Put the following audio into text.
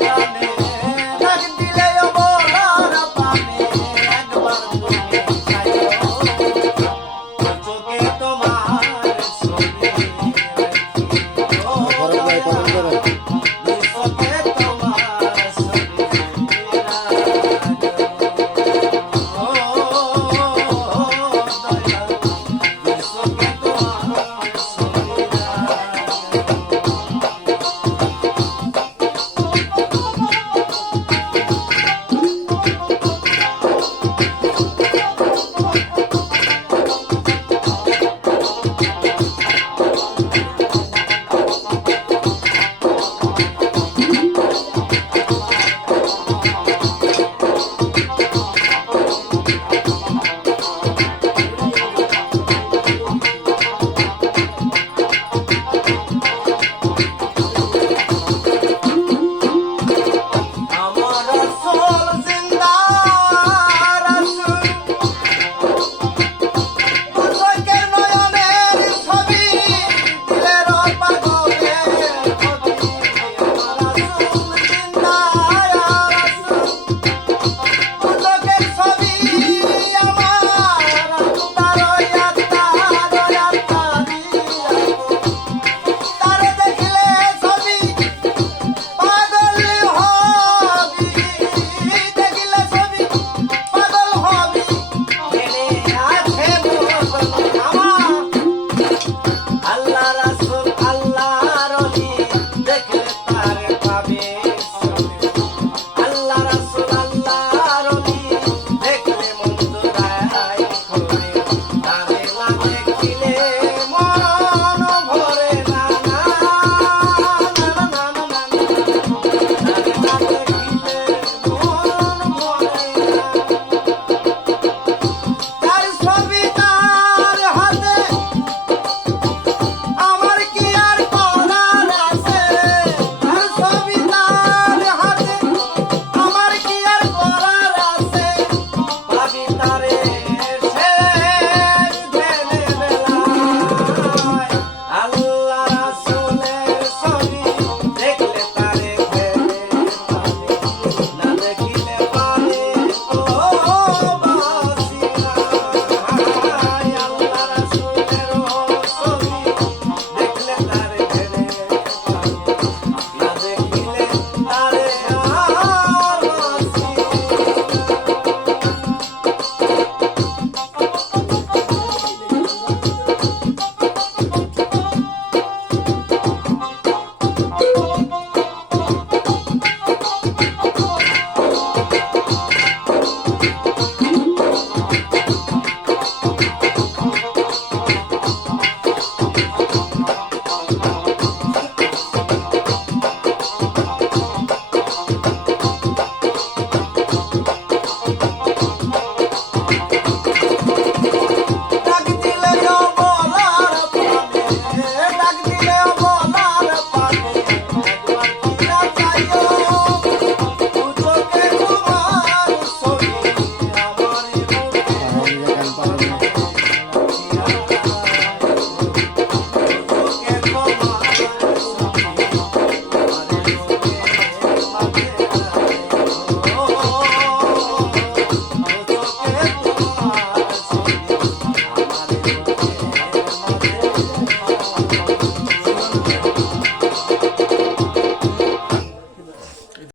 জানে Oh. হবে